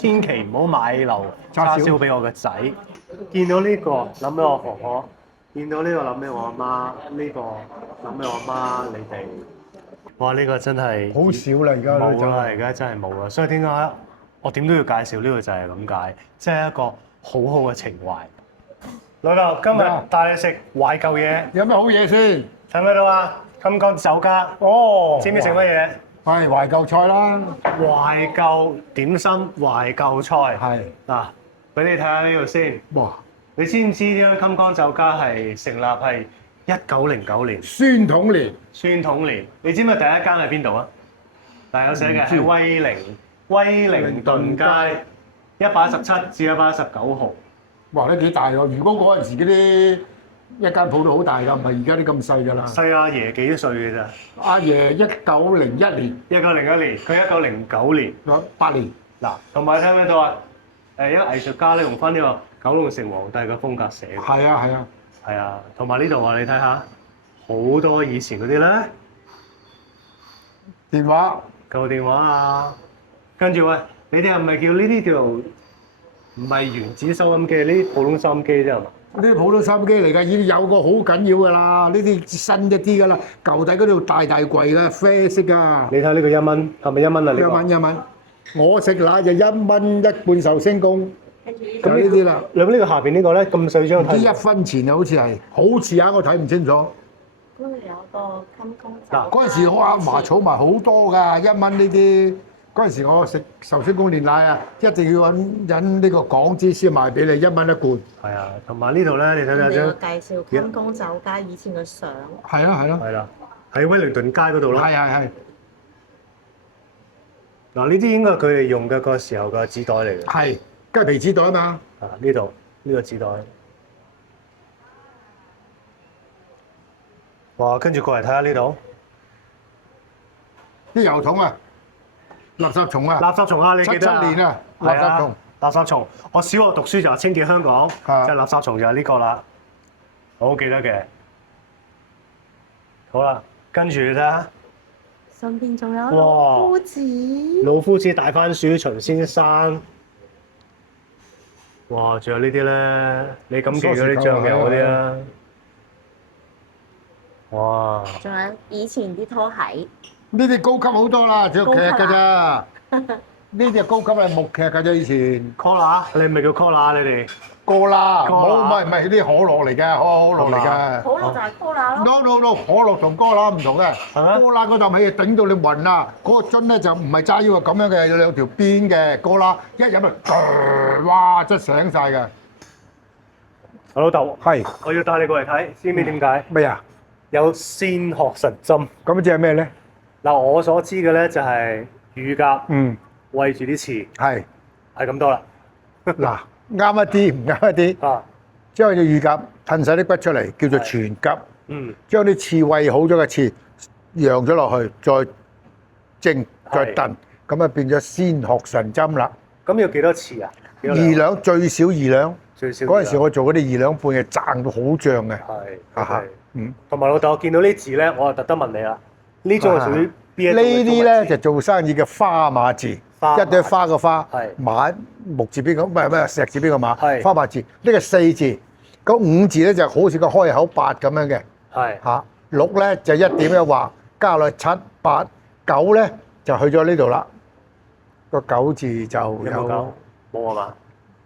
千祈唔好買流叉燒俾我個仔。見到呢個諗起我婆婆，見到呢個諗起我阿媽，呢個諗起我媽你哋。哇！呢個真係好少啦，而家都冇啦，而家真係冇啦。所以點解我點都要介紹呢個就係咁解，即係一個好好嘅情懷。老豆，今日帶你食懷舊嘢，有咩好嘢先？睇唔睇到啊？金剛酒家，哦，知唔知食乜嘢？係懷舊菜啦，懷舊點心、懷舊菜。係嗱，俾你睇下呢度先。哇！你知唔知呢間金剛酒家係成立係1909年？宣統年，宣統年。你知唔知第一間喺邊度啊？嗱，有寫嘅喺威靈頓街117至119號。哇！都幾大喎！如果嗰陣時嗰啲一間鋪都好大㗎，唔係而家啲咁細㗎啦。細阿爺幾歲嘅咋？阿爺1901年1901年，佢1909年。 8年。嗱，同埋聽唔聽到啊？一個藝術家咧用翻呢個九龍城皇帝嘅風格寫嘅。係啊係啊。係啊，同埋呢度啊，你睇下好多以前嗰啲咧電話舊電話啊，跟住喂，你哋係咪叫呢啲叫唔係原子收音機，呢啲普通收音機啫係嘛？呢啲普通收音機嚟㗎，已經有個好緊要㗎啦。呢啲新一啲㗎啦，舊底嗰度大櫃㗎，啡色㗎。你睇呢個1蚊，係咪1蚊啊？呢個1蚊1蚊，我食奶就1蚊一半壽星公，就呢啲啦。你呢個下邊呢個咧咁細張唔知睇， 1分錢啊，好似係，好似啊，我睇唔清楚。嗰度有個金公酒嗱嗰陣時我阿嫲儲埋好多㗎，1蚊呢啲。嗰陣時我食壽星公煉奶啊，一定要揾呢個港紙先賣俾你，1蚊一罐。係啊，同埋呢度咧，你睇睇你有張，介紹金公酒家以前嘅相，係咯係咯，係啦，喺威靈頓街嗰度啦。係係。嗱，呢啲應該係佢哋用嘅個時候嘅紙袋嚟嘅。係雞皮紙袋啊嘛。啊，呢度呢個紙袋。哇，跟住過嚟睇下呢度，啲油桶啊，垃圾蟲啊，垃圾蟲啊，你記得77年啊，垃係圾蟲。垃圾蟲。我小學讀書就係清潔香港，啊即係垃圾蟲就係呢個啦。我好記得嘅。好啦，跟住你睇下，身邊仲有哇老夫子，老夫子、大番薯、秦先生。哇，仲有呢啲咧，你咁記嗰啲醬油嗰啲啊。哇！仲有以前啲拖鞋，呢啲高級好多啦，仲有劇㗎咋？呢啲係高級係木劇㗎啫，以前。 Cola，你係咪叫 Cola？你哋過啦， Cola 冇唔係啲可樂嚟嘅，可樂嚟嘅。可樂就係 Cola 咯。 no no no，可樂同哥啦唔同嘅。係咩哥啦嗰啖氣頂到你暈啊！嗰個樽咧就唔係揸腰啊，咁樣嘅，有兩條邊嘅。哥啦一飲就，哇！真係醒晒嘅。我老豆，係我要帶你過嚟睇，知唔知點解？咩啊？有仙學神針。咁即係咩咧？嗱，我所知嘅咧就係乳鴿嗯，餵住啲翅，係係咁多啦。嗱，啱一啲唔啱一啲，啊，將隻乳鴿褪晒啲骨出嚟，叫做全鴿。嗯，將啲翅餵好咗嘅翅釀咗落去，再蒸再燉，咁啊變咗仙學神針啦。咁要幾多翅啊？幾多2兩最少2兩。最少嗰陣時我做嗰啲2兩半嘅掙到好脹嘅。係，哈哈 OK 嗯，同埋老豆，我見到呢字咧，我就特登問你啦。呢種係屬於邊一種嘅呢啲咧就做生意嘅花馬字，花馬一朵花個花係，馬木字邊個唔係石字邊個馬，係花馬字。呢個4字，嗰5字咧就好似個開口8咁樣嘅。係嚇6咧就1點一畫，加落7、8、9咧就去咗呢度啦。個9字就有冇有狗？冇啊嘛。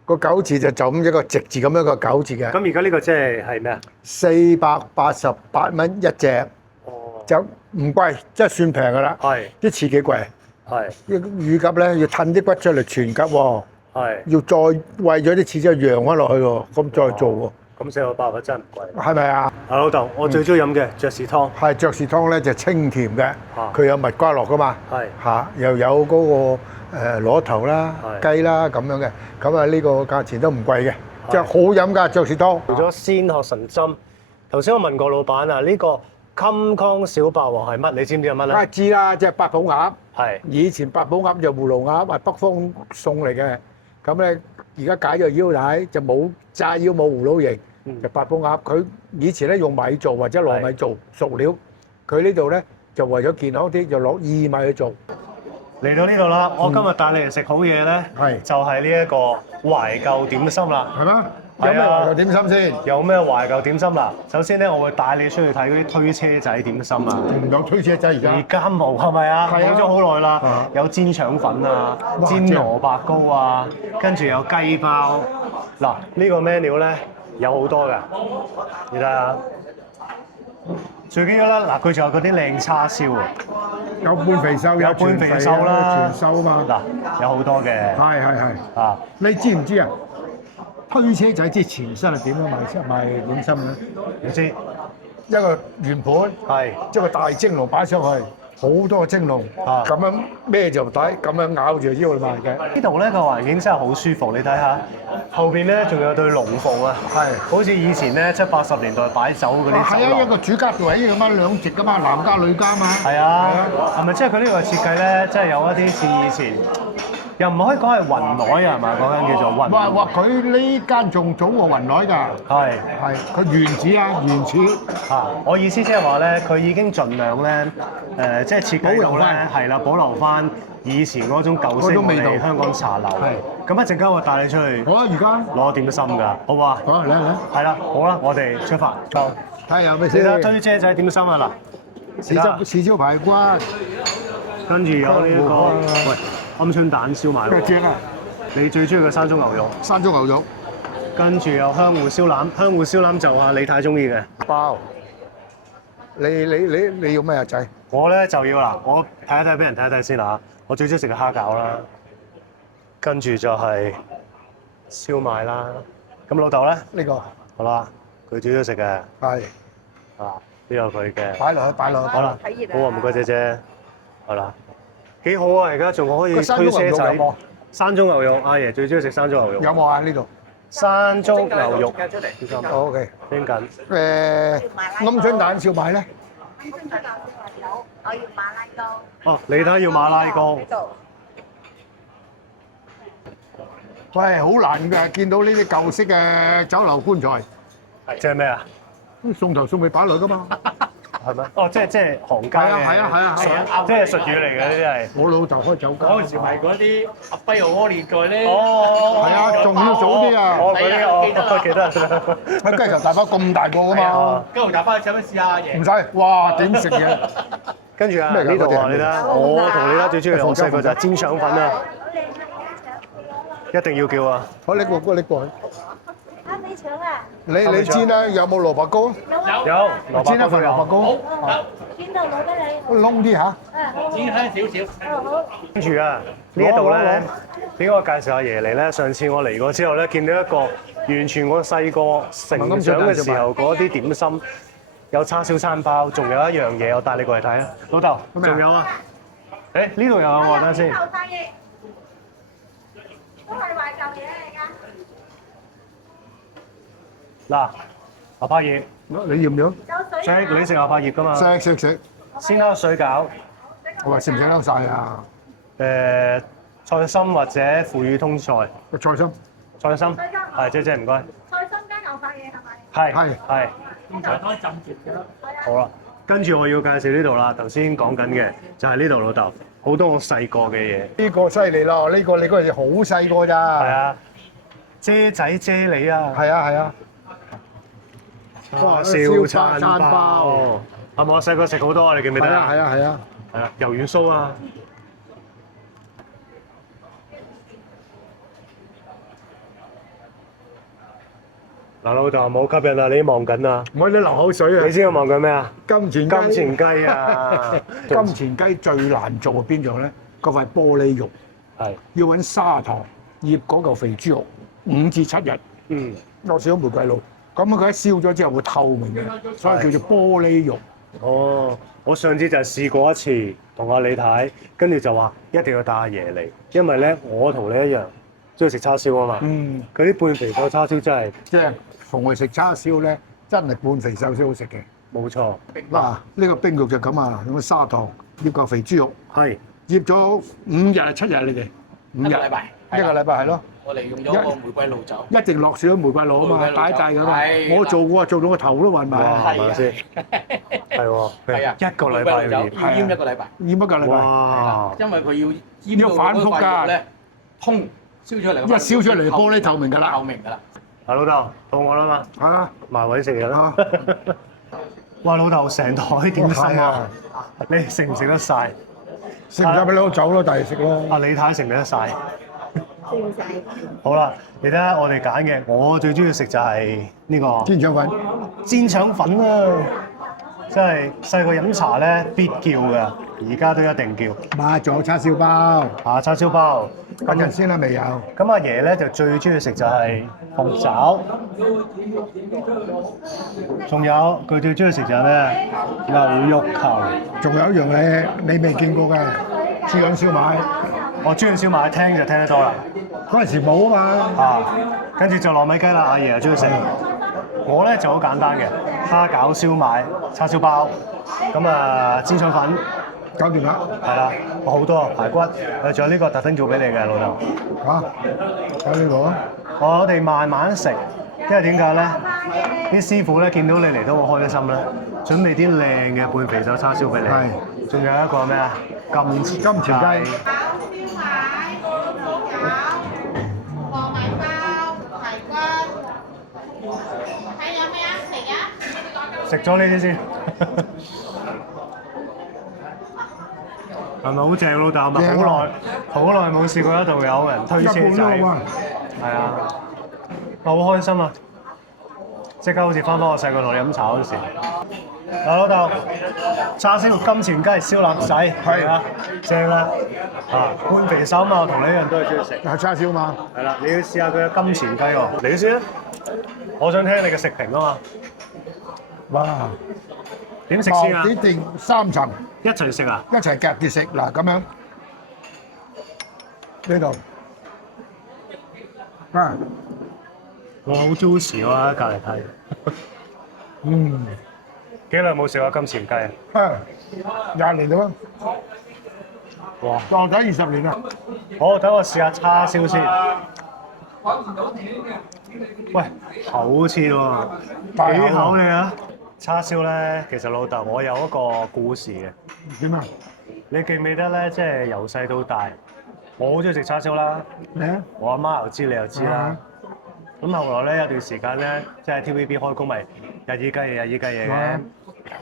個9字就咁一個直字咁樣個9字嘅，咁而家呢個即係咩啊？ 488蚊一隻，哦，就唔貴，即係算平噶啦。係啲翅幾貴？係乳鴿咧要褪啲骨出嚟全鴿喎，係。要再餵咗啲翅之後揚翻落去喎，咁再做喎，咁480真係唔貴。係咪啊？啊老豆，我最中意飲嘅爵士湯。係爵士湯咧就清甜嘅，啊佢有蜜瓜落噶嘛。係嚇，又有嗰個螺頭啦、係雞啦咁樣嘅，咁啊呢個價錢都唔貴嘅，即係好飲㗎爵士湯。除咗仙學神針，頭先我問過老闆啊，呢個襟康小霸王係乜？你知唔知係乜梗咧？係知啦，即係八寶鴨。係以前八寶鴨就葫蘆鴨係北方餸嚟嘅，咁咧而家解咗腰帶就冇炸腰冇葫蘆形，就八寶鴨。佢以前咧用米做或者糯米做熟料，佢呢度咧就為咗健康啲，就攞薏米去做。嚟到呢度啦，我今日帶你嚟食好嘢咧，係就係呢一個懷舊點心啦。係咩？有咩懷舊點心先？有咩懷舊點心嗱？首先咧，我會帶你出去睇嗰啲推車仔點心啊。唔有推車仔而而家。家冇係咪啊？係啊冇咗好耐啦啊。有煎腸粉啊，哇煎蘿蔔糕啊，跟住有雞包。嗱，呢個 menu 咧有好多㗎，你睇下。最緊要啦，嗱，佢仲有嗰啲靚叉燒啊，有半肥瘦，有半肥瘦啦，全瘦啊嘛。嗱，有好多嘅。係。啊，你知唔知啊？推車仔之前身係點樣賣點心咧？你知一個圓盤，係一個大蒸籠擺上去，好多個蒸籠，啊咁樣孭就底，咁樣咬住腰嚟賣嘅。呢度咧個環境真係好舒服，你睇下後邊咧仲有對龍鳳啊，係好似以前咧70、80年代擺酒嗰啲酒係啊，一樓。個主家位咁樣兩席噶嘛，男家女家嘛。係啊，係咪即係佢呢個設計咧，即係有一啲似以前，又唔可以講係雲來啊，係咪？嗰間叫做雲來。哇！佢呢間仲早過雲來㗎，係係佢原始啊，原始。啊，我意思即係話咧，佢已經盡量咧，即係設計到咧，係啦，保留翻以前嗰種舊式嗰種味道我哋香港茶樓。係咁一陣間我帶你出去好啊，而家攞點心㗎，好唔好啊？好嚟嚟，係啦，好啦，我哋出發。睇下有咩你睇下先。推車仔點心啊豉椒排骨，嗱，跟住有呢一個哇喂鵪鶉蛋燒賣喎，正啊！你最中意嘅山中牛肉，山中牛肉跟住有香芋燒腩，香芋燒腩就係你太中意嘅。包。你要咩啊仔？我咧就要啦，我睇一睇俾人睇一睇先啦。我最中意食嘅蝦餃啦，跟住就係燒賣啦。咁老豆咧，呢個好啦，佢最中意食嘅係啊，呢個佢嘅。擺落去，擺落去。好啦，好啊，唔該姐姐。好啦，幾好啊！而家仲可以個山中推車仔牛肉有冇。山中牛肉，阿爺最中意食山中牛肉。有冇啊？呢度山中牛肉，好 OK。聽緊。鵪鶉蛋燒賣咧，鵪鶉蛋燒賣有，我要馬拉糕。哦，你睇要馬拉糕。呢度喂，好難㗎，見到呢啲舊式嘅酒樓棺材，即係咩啊？送頭送尾擺落㗎嘛。係咩？哦，即係行家嘅。係啊即係術語嚟嘅呢啲係。我老豆開酒家。嗰陣時咪嗰啲阿輝豪嗰年代咧，哦。係啊，仲要早啲啊！我嗰啲我記得。咪雞頭大包咁大個㗎嘛，跟住打翻去使唔使試下阿爺？唔使，哇點食嘢？跟住啊，咩㗎呢度啊，嗰啲你睇下，我同你睇最中意，我細個就係煎腸粉啊，一定要叫啊！我拎過去。蝦尾腸啊，你煎啦，有冇蘿蔔糕？有蘿煎一份蘿蔔蔔糕都有。糕，邊度攞俾你？燶啲嚇。剪香少少。好。跟住啊，呢一度咧，點解我介紹阿爺嚟咧？上次我嚟過之後咧，見到一個完全我細個成長嘅時候嗰啲點心，有叉燒餐包，仲有一樣嘢，我帶你過嚟睇啊，老豆，咩啊仲有啊？誒呢度有啊，我睇下先。後生嘅，都係懷舊嘢嚟㗎。嗱，牛柏葉，你要唔要？有水你食牛柏葉㗎嘛？食。鮮蝦水餃，我話食唔食得晒啊？菜心或者腐乳通菜，個菜心菜心，係姐姐唔該，菜心加牛柏嘢係咪？係。通常都可以浸住嘅啦。好啦，跟住我要介紹呢度啦。頭先講緊嘅就係呢度老豆，好多我細個嘅嘢。呢個犀利咯！呢個你嗰陣時好細個咋？係啊，啫仔啫喱啊，係啊。哇燒餐包，係咪我細個食好多啊？你記唔記得啊？係啊。係啊，魷魚酥啊！嗱，老豆唔好吸引啊！你望緊啊！唔可以流口水啊你！知我望緊咩啊？金錢金錢雞啊！金錢雞最難做係邊樣咧？嗰塊玻璃肉係，要揾砂糖醃嗰嚿肥豬肉5至7日，嗯，落少玫瑰露。咁佢一燒咗之後會透明嘅，所以叫做玻璃肉。哦，我上次就係試過一次，同阿李太，跟住就話一定要帶阿爺嚟，因為咧我同你一樣中意食叉燒啊嘛。嗯，嗰啲半肥瘦叉燒真係即係逢係食叉燒咧，真係半肥瘦先好食嘅。冇錯。嗱，呢個冰肉就咁啊，用個砂糖醃嚿肥豬肉，係醃咗5日7日你哋5日一個禮拜係咯。我哋用咗個玫瑰露酒。一定落少少玫瑰露啊嘛，玫瑰露大大咁嘛。係我做過，做到個頭都暈埋。哇，係咪先？係喎，係啊，一個禮拜要要驗。醃一個禮拜。醃一個禮拜。哇！因為佢要醃要反覆㗎咧，通燒出嚟。一燒出嚟玻璃透明㗎啦。透明㗎啦。啊老豆，到我啦嘛，啊！埋位食嘢啦啊。哇老豆，成台點心啊係啊！你食唔食得晒？食唔得俾你攞走咯，第日食咯。阿李太食唔食得晒？食唔晒？好啦，你睇下我哋揀嘅，我最中意食就係呢個煎腸粉。煎腸粉啊！真係細個飲茶咧必叫嘅，而家都一定叫。買咗叉燒包，啊叉燒包，等陣先啦，未有。咁阿爺咧就最中意食就係鳳爪，仲有佢最中意食就係咩牛肉球。仲有一樣嘢你未見過嘅，豬潤燒賣。我中意燒賣，聽就聽得多啦。嗰陣時冇啊嘛。啊，跟住就糯米雞啦，阿爺又中意食。我咧就好簡單嘅，蝦餃、燒賣、叉燒包，咁啊煎腸粉，搞掂啦。係啦，好多排骨，仲有呢個特登做俾你嘅老豆。嚇，有呢個。我哋慢慢食，因為點解咧？啲師傅咧見到你嚟都好開心咧，準備啲靚嘅半肥手叉燒俾你。係。仲有一個咩啊？金潮雞。燒賣、豬餃、糯米包、排骨，睇有咩啊？嚟啊！食咗呢啲先，係咪好正老豆？係咪正啊好耐冇試過一度有人推車仔？一半都好啊係啊，我好開心啊！即刻好似翻返我細個同你飲茶嗰陣時。嗱老豆，叉燒、金錢雞、燒臘仔，係啊，正啦！啊，半肥手嘛，我同你一樣都係中意食。係叉燒嘛。係啦，你要試下佢嘅金錢雞喎，你先啊！我想聽你嘅食評啊嘛，哇！點食先啊？啲定3層一齊食啊？一齊夾住食嗱咁樣。呢度。啊，我好 juicy 喎，喺隔離睇。嗯，幾耐冇食過金錢雞啊？啊，20年啦，哇！當緊20年啦。好，等我試下叉燒先。喂，厚切喎，大口幾厚你啊？叉燒咧，其實老豆我有一個故事嘅。點啊？你記唔記得咧？即係由細到大，我好中意食叉燒啦。你啊？我阿媽又知，你又知啦。咁後來咧有段時間咧，即係 TVB 開工咪日以繼夜、日以繼夜嘅。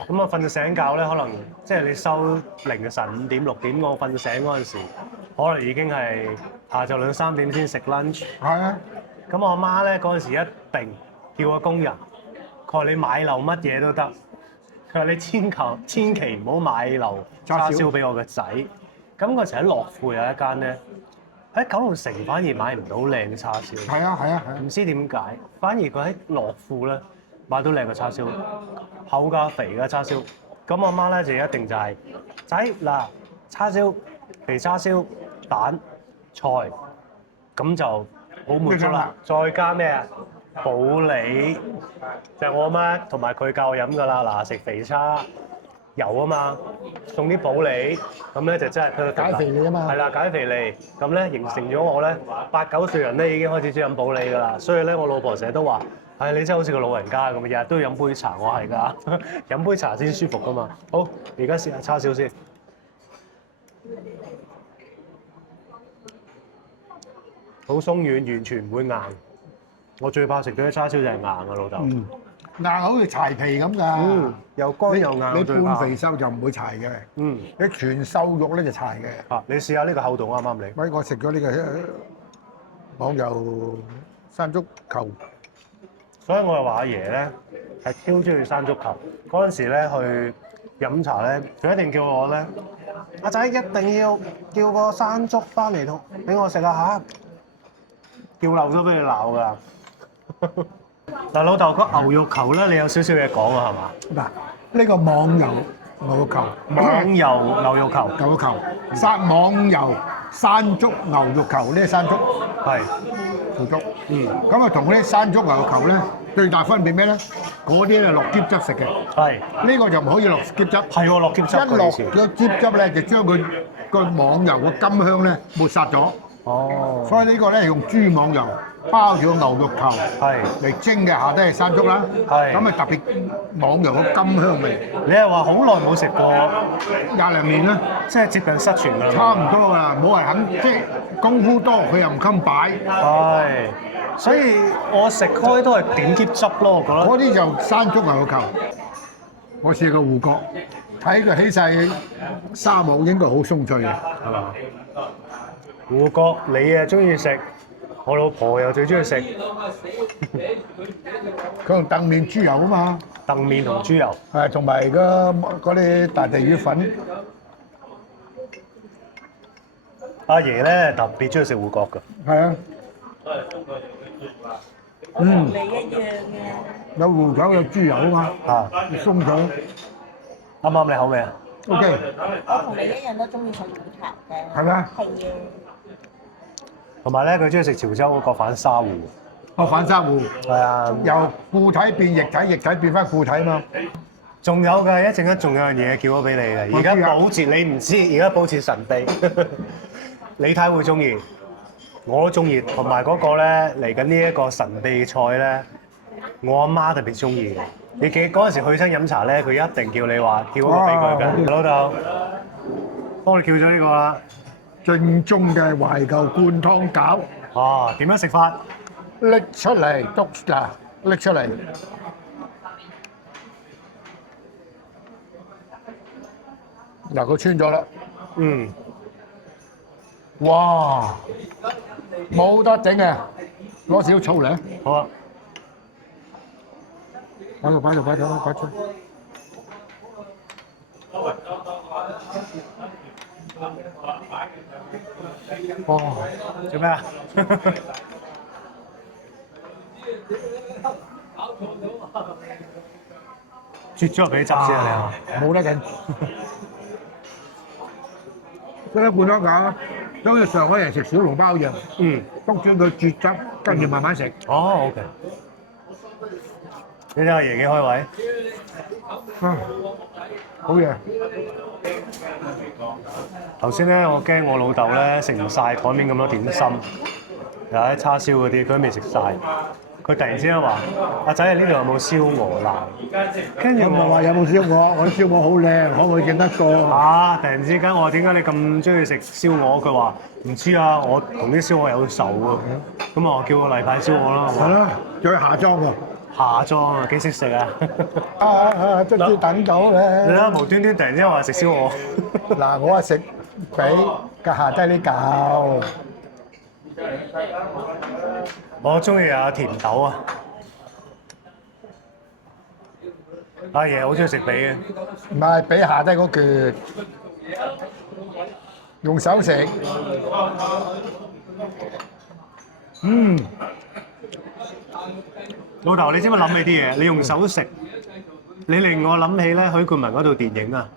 咁啊瞓醒覺咧，可能即係你收凌晨5點6點，我瞓醒嗰陣時，可能已經係下晝2、3點先食 lunch。係啊。咁我阿媽咧嗰陣時一定叫個工人，佢話你買漏乜嘢都得，佢話你千祈唔好買漏叉燒俾我個仔。咁嗰陣時喺樂富有一間咧，喺九龍城反而買唔到靚叉燒。係啊係啊係啊。唔知點解，反而佢喺樂富咧買到靚嘅叉燒，厚㗎肥嘅叉燒。咁我媽咧就一定就係仔嗱叉燒、肥叉燒、蛋、菜，咁就好滿足啦。再加咩啊？保利就係我阿媽同埋佢教我飲㗎啦。嗱食肥叉油啊嘛，送啲保利，咁咧就真係佢解肥膩啊嘛。係啦，解肥膩，咁咧形成咗我咧8、9歲人咧已經開始中意飲保利㗎啦。所以咧我老婆成日都話：係你真係好似個老人家咁，日日都要飲杯茶。我係㗎，飲杯茶先舒服㗎嘛。好，而家試下叉燒先。好鬆軟，完全唔會硬。我最怕食嗰啲叉燒就係硬啊，老豆。嗯，硬好似柴皮咁㗎。又乾又硬。你最怕半肥瘦就唔會柴嘅。嗯。你全瘦肉咧就柴嘅。啊，你試下呢個厚度啱唔啱你？喂，我食咗呢個網油山竹球。所以我又話阿爺咧係超中意山竹球。嗰陣時咧去飲茶咧，佢一定叫我咧，阿仔一定要叫個山竹翻嚟同俾我食啊嚇！叫漏咗俾佢鬧㗎。嗱老豆個牛肉球咧，你有少少嘢講啊係嘛？嗱，呢個網油牛肉球，網油牛肉球，牛肉球，網油山竹牛肉球，呢個山竹係腐竹。咁啊同嗰啲山竹牛肉球咧最大分別咩咧？嗰啲係落喼汁食嘅，係呢個就唔可以落喼汁。係喎，落喼汁一落嘅以前咗喼汁咧，就將佢個網油個甘香咧抹殺咗。哦，所以呢個咧用豬網油包咗牛肉頭係嚟蒸嘅，下低係山竹啦。係咁啊特別網油嘅甘香味，你係話好耐冇食過， 20年啦，即係接近失傳㗎啦。差唔多啦，冇人肯即係功夫多，佢又唔襟擺。係，所以我食開都係點啲汁咯，我覺得。嗰啲就山竹牛肉球。我試過芋角，睇佢起晒沙網應該好鬆脆嘅。係嘛？芋角你啊中意食，我老婆又最中意食佢用燉麵豬油啊嘛，燉麵同豬油。係同埋嗰啲大地魚粉。阿爺咧特別中意食芋角㗎。係啊，我同你一樣嘅，有芋頭有豬油啊嘛，啊，鬆脆。啱唔啱你口味啊？ OK，我同你一樣都中意食芋頭嘅。係咩？係啊，同埋咧，佢中意食潮州嗰個反沙芋。我反沙芋係啊，由固體變液體，液體變翻固體啊嘛。仲有㗎，一陣間仲有樣嘢叫咗俾你嘅。而家保持你唔知，而家保持神秘。李太會中意，我都中意。同埋嗰個咧嚟緊呢一個神秘菜咧，我阿媽特別中意嘅。你記嗰陣時去親飲茶咧，佢一定叫你話叫嗰個俾佢嘅。老豆，幫你叫咗呢個啦。正宗嘅懷舊灌湯餃，啊，點樣食法？拎出嚟篤嗱，拎出嚟。嗱，佢穿咗啦。嗯，哇！冇得整嘅，攞少醋嚟。好啊。擺度，擺出。哦，做咩啊？啜咗俾你汁先啊！冇得整。嗰啲灌湯餃都好似上海人食小籠包一樣，你篤咗佢啜汁，跟住慢慢食。哦，OK。你睇下爺幾開胃？啊，好嘢！頭先咧，我驚我老豆咧食唔晒台面咁多點心，又喺叉燒嗰啲，佢都未食晒。佢突然之間話：阿仔，呢度有冇燒鵝腩？跟住我咪話有冇燒鵝？我啲燒鵝好靚，可唔可以整得過？突然之間我話點解你咁中意食燒鵝？佢話唔知啊，我同啲燒鵝有仇啊。咁我叫個例牌燒鵝啦。係咯，仲要下裝喎。下裝啊，幾識食啊？終於等到咧！你睇下無端端突然之間話食燒鵝。嗱，我係食俾個下低啲餃。我中意有甜豆啊！阿爺好中意食髀嘅。唔係俾下低嗰橛，用手食。老豆，你知唔知諗起啲嘢？你用手食，你令我諗起咧許冠文嗰套電影啊。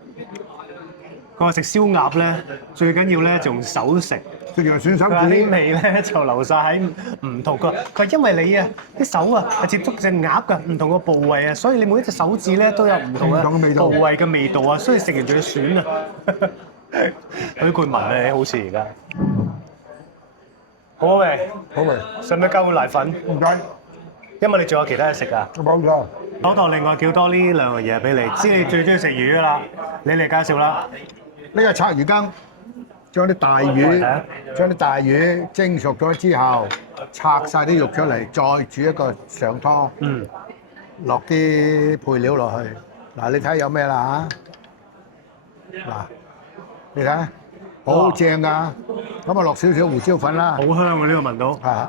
佢話食燒鴨咧，最緊要咧就用手食。食完選手佢話啲指，味咧就流晒喺唔同個。佢話因為你啊啲手啊係接觸隻鴨㗎，唔同個部位啊，所以你每一隻手指咧都有唔同嘅部位嘅味道啊，所以食完仲要選啊。許冠文啊，你好似而家好味，好味，使唔使加碗奶粉？唔該，因為你仲有其他嘢食啊。冇錯。老豆另外叫多呢兩樣嘢俾你，知你最中意食魚㗎啦，你嚟介紹啦。呢個拆魚羹，將啲大魚蒸熟咗之後，拆晒啲肉出嚟，再煮一個上湯，落啲配料落去。嗱，你睇下有咩啦嚇？嗱，你睇下，好正㗎。咁啊，落少少胡椒粉啦好，香啊！呢個聞到。係。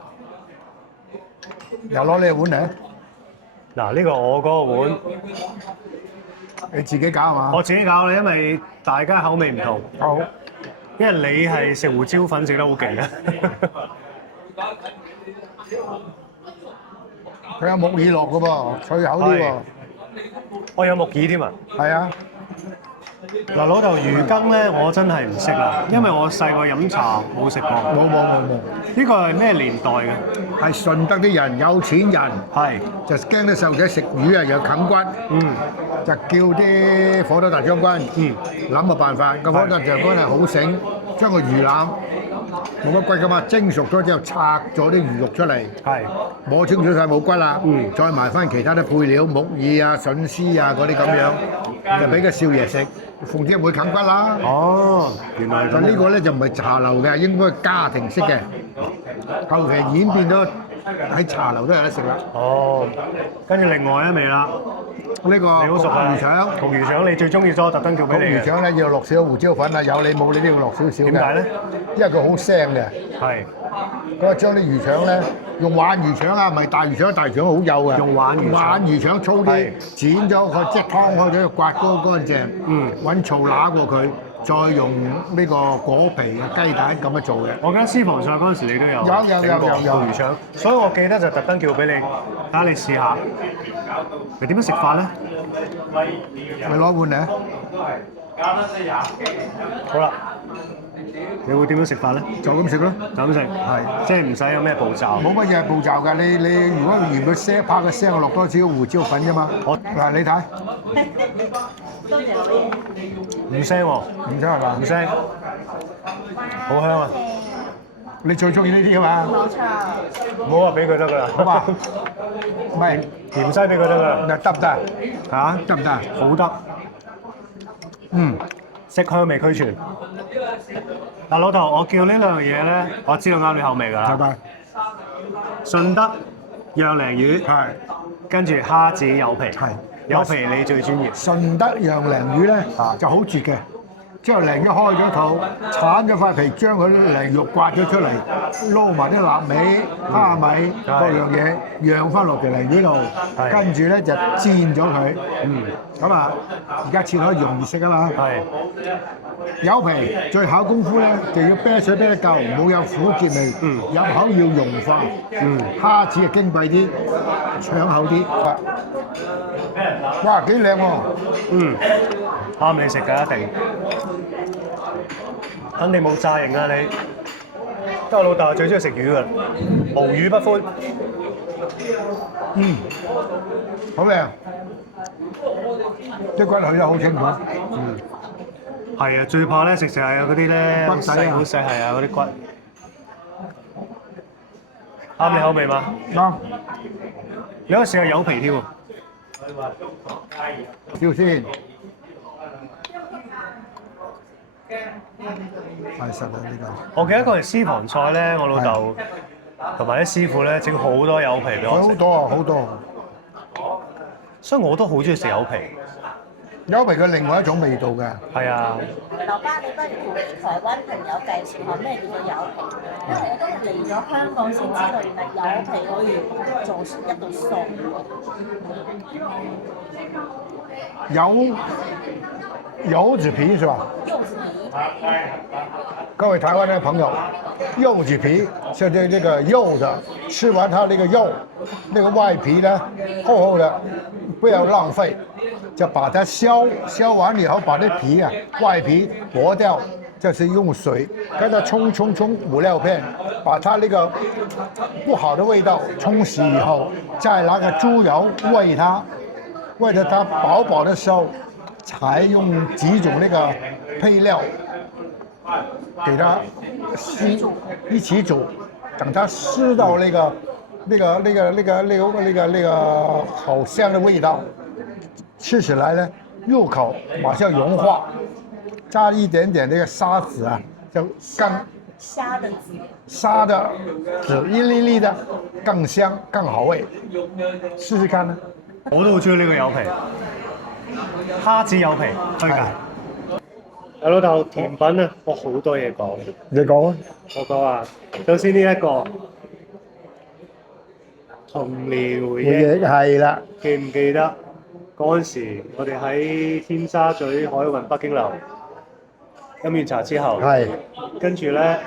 又攞呢個碗嚟，嗱，呢個我嗰個碗，你自己搞係嘛？我自己搞啦，因為大家口味唔同。好。因為你係食胡椒粉食得好勁啊！佢有木耳落嘅噃，脆口啲喎。我有木耳添啊！係啊，嗱，老豆魚羹咧，我真係唔識啦，因為我細個飲茶冇食過。冇。呢個係咩年代嘅？係順德啲人有錢人，係。就驚啲細路仔食魚啊又啃骨，就叫啲火腿大將軍諗個辦法。個火腿大將軍係好醒，將個魚腩冇乜骨噶嘛，蒸熟咗之後拆咗啲魚肉出嚟，係摸清楚晒冇骨啦，嗯再埋翻其他啲配料，木耳啊、筍絲啊嗰啲咁樣，就俾個少爺食。鳳姐唔會啃骨啦。哦，原來係咁。但呢個咧就唔係茶樓嘅，應該家庭式嘅，後期演變咗喺茶樓都有得食啦。哦，跟住另外一味啦，呢個你好熟啊！焗魚腸，焗魚腸你最中意咗，我特登叫俾焗你嘅。魚腸咧要落少胡椒粉啊，有你冇你都要落少少嘅。點解咧？因為佢好腥嘅。係咁啊，將啲魚腸咧用鯇魚腸啊，唔係大魚腸，大魚腸好幼嘅。用鯇魚腸鯇魚腸粗啲係，剪咗佢，即係劏開咗，刮乾乾淨。揾醋揦過佢，再用呢個果皮嘅雞蛋咁樣做嘅。我記得私房菜嗰陣時，你都有有整過有焗魚腸，所以我記得就特登叫俾你，睇下你試下。你點樣食法咧？咪攞碗嚟啊！好啦，你會點樣食法咧？就咁食咯。就咁食，係即係唔使有咩步驟。冇乜嘢步驟㗎，你如果嫌佢腥，怕佢腥，落多少胡椒粉啫嘛。嗱你睇，多謝老爺。唔腥喎，唔使係嘛唔？腥，好香啊！你最中意呢啲㗎嘛？冇錯。唔好話俾佢得㗎啦，好嘛？唔係，甜西俾佢得㗎啦，得唔得？嚇得唔得？好得，嗯，色香味俱全。嗱老豆，我叫呢兩樣嘢咧，我知道啱你口味㗎啦。係咪？順德釀鯪魚，係跟住蝦子有皮，係有皮你最專業。順德釀鯪魚咧就好絕嘅，之後鯪魚開咗肚，剷咗塊皮，將佢啲鯪肉刮咗出嚟，撈埋啲臘味、蝦米各樣嘢，釀翻落條鯪魚度，係跟住咧就煎咗佢。咁啊，而家切可以容易食啊嘛。係有皮最考功夫咧，就要啤水啤得夠，唔好有苦澀味，入口要溶化。蝦子係矜貴啲，搶口啲。哇，幾靚喎！啱你食㗎一定，肯定冇炸型啊你。得我老豆最中意食魚㗎，無魚不歡。好靚，啲骨去得好清楚。係啊，最怕咧食成係有嗰啲咧骨仔啊細好細係啊嗰啲骨。啱你口味嘛？啱，你可以試下有皮添喎。照先。係實啊呢個。我記得嗰陣私房菜咧，我老豆同埋啲師傅咧整好多有皮俾我食，好多啊，好多。所以我都好中意食有皮。有皮佢另外一種味道嘅。係啊，老爸，你不如同台灣朋友介紹下咩叫做有皮，因為我都係嚟咗香港先知道，原來有皮可以做一道餸。柚子皮是吧？柚子皮。各位台灣的朋友，柚子皮是這個柚子，吃完它那個柚，那個外皮呢厚厚的，不要浪費，就把它削完以後，把這皮啊外皮剝掉，就是用水跟它沖五料片，把它那個不好的味道沖洗以後，再拿個豬油煨它，煨得它飽飽的時候，才用幾種那個配料。給它一起煮，等它濕到那個好香的味道，吃起來呢入口馬上融化，加一點點那個沙子啊，就更蝦的籽，沙的籽一粒粒的更香更好味，試試看呢。我都好中意呢個有皮，蝦子有皮推介。阿老豆，甜品啊，我好多嘢講。你講啊！我講啊，首先呢一個童年回憶，係啦，記唔記得嗰陣時我哋喺尖沙咀海運北京樓飲完茶之後，係跟住咧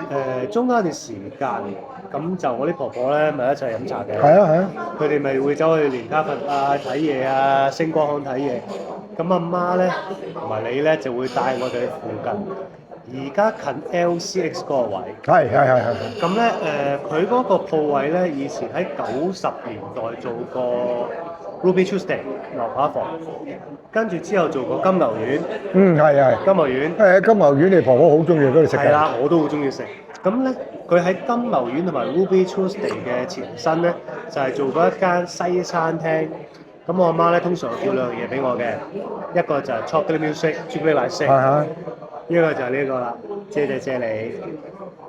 中間段時間，咁就我啲婆婆咧咪一齊飲茶嘅。係啊，佢哋咪會走去連卡佛啊睇嘢啊，星光行睇嘢。咁阿媽咧同埋你咧就會帶我哋去附近，而家近 LCX 嗰個位。係。咁咧佢嗰個鋪位咧，以前喺90年代做過 Ruby Tuesday 牛扒房，跟住之後做過金牛丸。係。金牛丸。金牛丸你婆婆好中意嗰度食嘅。係啦，我都好中意食。咁咧，佢喺金牛苑同埋 Ruby Tuesday 嘅前身咧，就係、做過一間西餐廳。咁我阿媽咧通常叫兩樣嘢俾我嘅，一個就係 chocolate milkshake 朱古力奶昔，一個就係呢個啦，啫喱啫喱。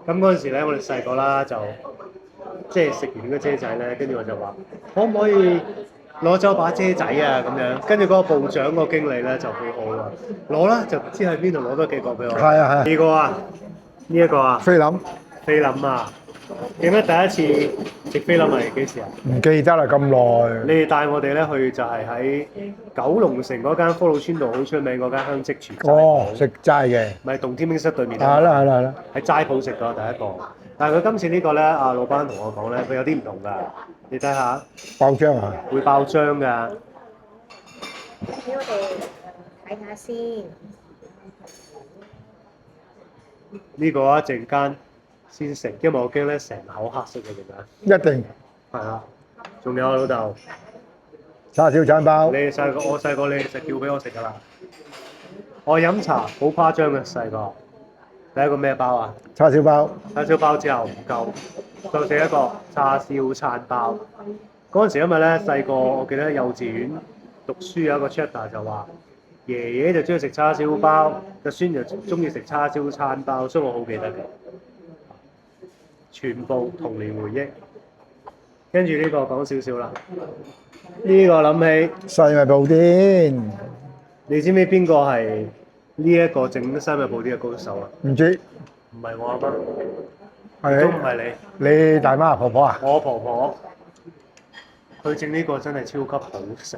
咁嗰陣時咧，我哋細個啦就即係食完呢個啫仔咧，跟住我就話可唔可以攞走把遮仔啊咁樣，跟住嗰個部長個經理咧就幾好啊，攞啦就唔知喺邊度攞多幾個俾我。係啊係啊。幾個啊？呢一個啊？菲林菲林啊？記得第一次食菲林係幾時啊？唔記得啦，咁耐。你哋帶我哋咧去就係喺九龍城嗰間福佬村道好出名嗰間香積廚齋哦，鋪，食齋嘅。咪動天兵室對面係啦係啦係啦。喺齋鋪食過第一個，但係佢今次呢個咧，阿老闆同我講咧，佢有啲唔同㗎，你睇下，爆漿啊！會爆漿㗎。俾我哋睇下先。呢個一陣間先食，因為我驚咧成口黑色嘅陣間。一定係啊，仲有老豆，叉燒餐包。你哋細個，我細個你哋食叫俾我食㗎啦。我飲茶好誇張嘅細個，第一個咩包啊？叉燒包。叉燒包之後唔夠，就食一個叉燒餐包。嗰陣時因為咧細個，我記得幼稚園讀書有一個 chapter 就話，爺爺就中意食叉燒包，個孫就中意食叉燒餐包，所以我好記得嘅。全部童年回憶。跟住呢個講少少啦，呢個諗起，西米布甸。你知唔知邊個係呢一個整西米布甸嘅高手啊？唔知唔係我阿媽，係都唔係你。你大媽婆婆啊？我婆婆，佢整呢個真係超級好食，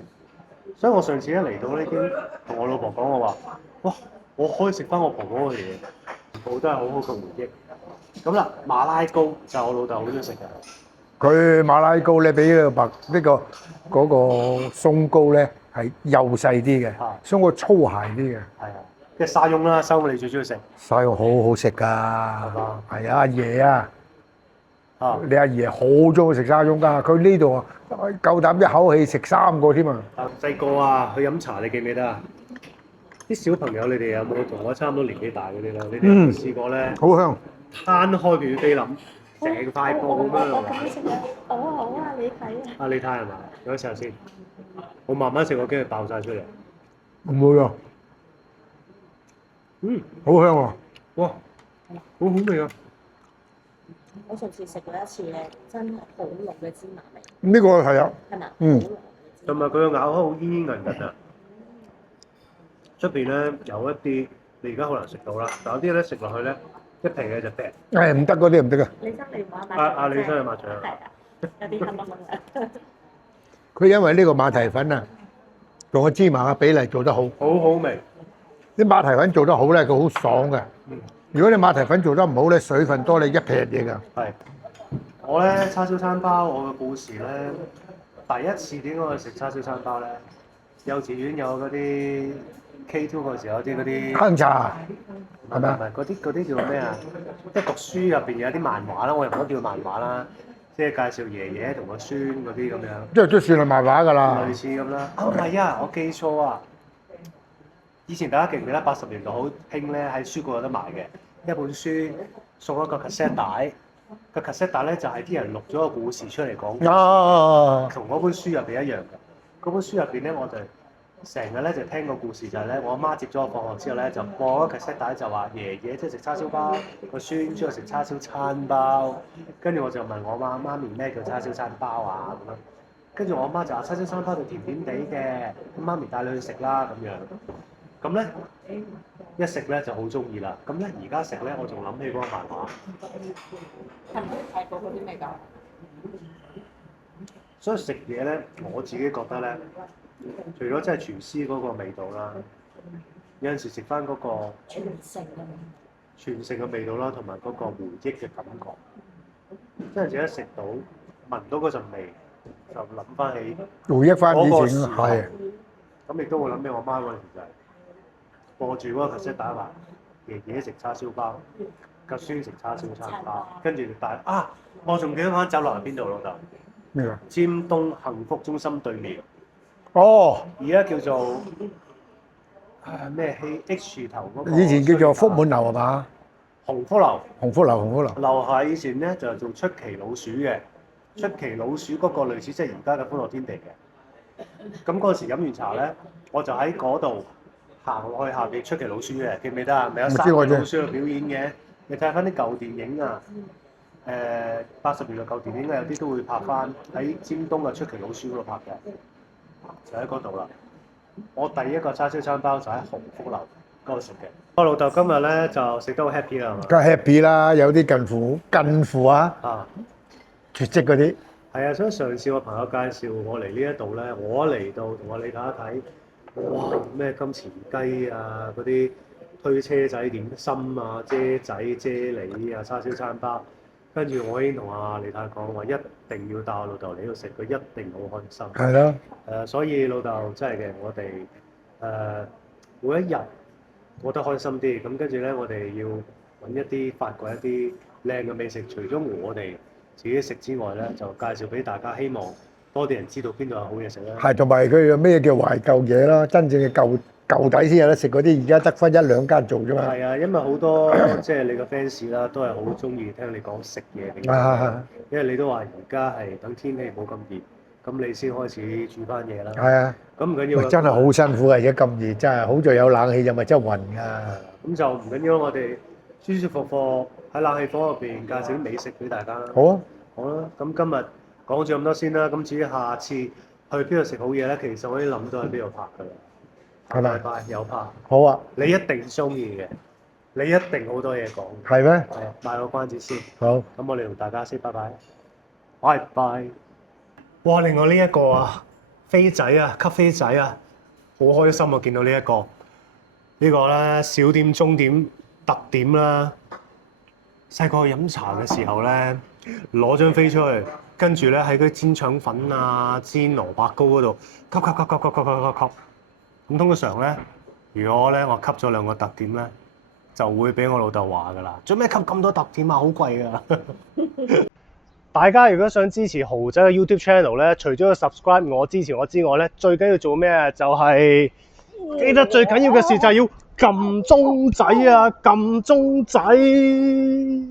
所以我上次一嚟到呢邊，同我老婆講，我話：哇，我可以食翻我婆婆嘅嘢，全部都係好好嘅回憶。咁啦，馬拉糕就係我老豆好中意食嘅。佢馬拉糕咧，比呢個嗰個鬆糕咧係幼細啲嘅，鬆糕粗鞋啲嘅。係啊，即係沙翁啦，沙翁你最中意食。沙翁好好食㗎，嘛係啊，阿爺啊，啊，你阿爺好中意食沙翁㗎，佢呢度啊夠膽一口氣食3個添啊！細個啊，去飲茶你記唔記得啊？啲小朋友你哋有冇同我差唔多年紀大嗰啲咧？你哋有冇試過咧？好香，攤開佢菲林，成塊布咁樣落嚟。食啊！好啊好啊，你睇啊！啊，你睇係嘛？有時候先，我慢慢食，我驚佢爆晒出嚟。唔會啊，好香喎！哇，好好味啊！我上次食過一次咧，真係好濃嘅芝麻味，呢個係啊，係咪？嗯，同埋佢個咬口好煙煙韌韌啊！出邊咧有一啲你而家好難食到啦，但有啲咧食落去咧一皮嘅就劈。誒唔得嗰啲唔得㗎，你真係玩你真係抹腸。係啊，有啲黑掹掹嘅。佢因為呢個馬蹄粉啊，同個芝麻嘅比例做得好，好好味。啲馬蹄粉做得好咧，佢好爽嘅。如果你馬蹄粉做得唔好咧，水分多你一劈嘢㗎。係。我咧叉燒餐包，我嘅故事咧，第一次點解去食叉燒餐包咧？幼稚園有嗰啲 K2嗰時有啲嗰啲烹茶係咪啊？唔係嗰啲叫咩啊？即係讀書入邊有啲漫畫啦，我又唔好叫漫畫啦，即係介紹爺爺同個孫嗰啲咁樣，即係都算係漫畫㗎啦類。似咁啦。唔係啊，我記錯啊！以前大家記唔記得80年代好興咧，喺書局有得賣嘅一本書，送一個 cassette 帶，個 cassette 帶咧就係啲人錄咗個故事出嚟講故事，啊！同嗰本書入邊一樣嘅。嗰本書入邊咧，我就成日咧就聽個故事，就係咧我阿媽接咗我放學之後咧，就播嗰 cassette 帶就話爺爺即係食叉燒包，個孫中意食叉燒餐包。跟住我就問我媽咪咩叫叉燒餐包啊咁樣。跟住我阿媽就話叉燒餐包就甜甜地嘅，咁媽咪帶你去食啦咁樣。咁咧一食咧就好中意啦。咁咧而家食咧，我仲諗起嗰個漫畫。係咪睇過嗰啲味㗎？所以食嘢咧，我自己覺得咧，除咗真係廚師嗰個味道啦，有陣時食翻嗰個傳承嘅味。傳承嘅味道啦，同埋嗰個回憶嘅感覺，真係自己食到聞到嗰陣味，就諗翻起回憶翻以嗰個時候前係。咁亦都會諗起我媽嗰陣時就係播住嗰個 cassette 帶話爺爺食叉燒包，個孫食叉燒餐包，跟住帶我仲記得嗰間酒樓喺邊度老豆？咩啊？尖東幸福中心對面，哦，而家叫做咩H 頭嗰個。以前叫做福滿樓係嘛？紅福樓。紅福樓，紅福樓。樓下以前咧就做出奇老鼠嘅，出奇老鼠嗰個類似即係而家嘅歡樂天地嘅。咁嗰陣時飲完茶咧，我就喺嗰度行落去下邊出奇老鼠嘅，記唔記得啊？咪有三隻老鼠去表演嘅，你睇翻啲舊電影啊，80年代舊電影啊，有啲都會拍翻喺尖東嘅出奇老鼠嗰度拍嘅，就喺嗰度啦。我第一個叉燒餐包就喺紅福樓嗰度食嘅。我老豆今日咧就食得好 happy 啦，梗係 happy 啦，有啲近乎啊絕跡嗰啲。係啊，所以上次我朋友介紹我嚟呢一度咧，我一嚟到同我你睇一睇，哇咩金錢雞啊，嗰啲推車仔點心啊、啫仔啫喱啊、叉燒餐包，跟住我已經同阿李太講話，一定要帶我老豆嚟呢度食，佢一定好開心。係咯。所以老豆真係嘅，我哋每一日過得開心啲，咁跟住咧，我哋要揾一啲發掘一啲靚嘅美食，除咗我哋自己食之外咧，就介紹俾大家，希望多啲人知道邊度有好嘢食啦。係，同埋佢有咩叫懷舊嘢啦？真正嘅舊底先有得食嗰啲，而家得翻1、2間做啫嘛。係啊，因為好多即係你個 fans 啦，都係好中意聽你講食嘢嘅。因為你都話而家係等天氣冇咁熱，咁你先開始煮翻嘢啦。係啊。咁唔緊要。真係好辛苦啊！而家咁熱，真係好在有冷氣就咪真係暈㗎。咁就唔緊要，我哋舒舒服服喺冷氣房入邊介紹啲美食俾大家啦。好啊。好啦，咁今日講咗咁多先啦。咁至於下次去邊度食好嘢咧，其實我已經諗到喺邊度拍㗎啦。係咪？禮拜有拍。好啊。你一定中意嘅，你一定好多嘢講。係咩？係啊，賣個關子先。好。咁我哋同大家先拜拜。拜拜。哇！另外呢一個啊，飛仔啊，吸飛仔啊，好開心啊！見到呢一個呢個咧，小點中點特點啦。細個飲茶嘅時候咧，攞張飛出去，跟住咧喺嗰啲煎腸粉啊、煎蘿蔔糕嗰度吸。咁通常咧，如果咧我吸咗2個特點咧，就會俾我老豆話㗎啦。做咩吸咁多特點啊？好貴㗎！大家如果想支持豪仔嘅 YouTube channel 咧，除咗要 subscribe 我支持我之外咧，最緊要做咩啊？就係記得最緊要嘅事就係要撳鐘仔啊！撳鐘仔。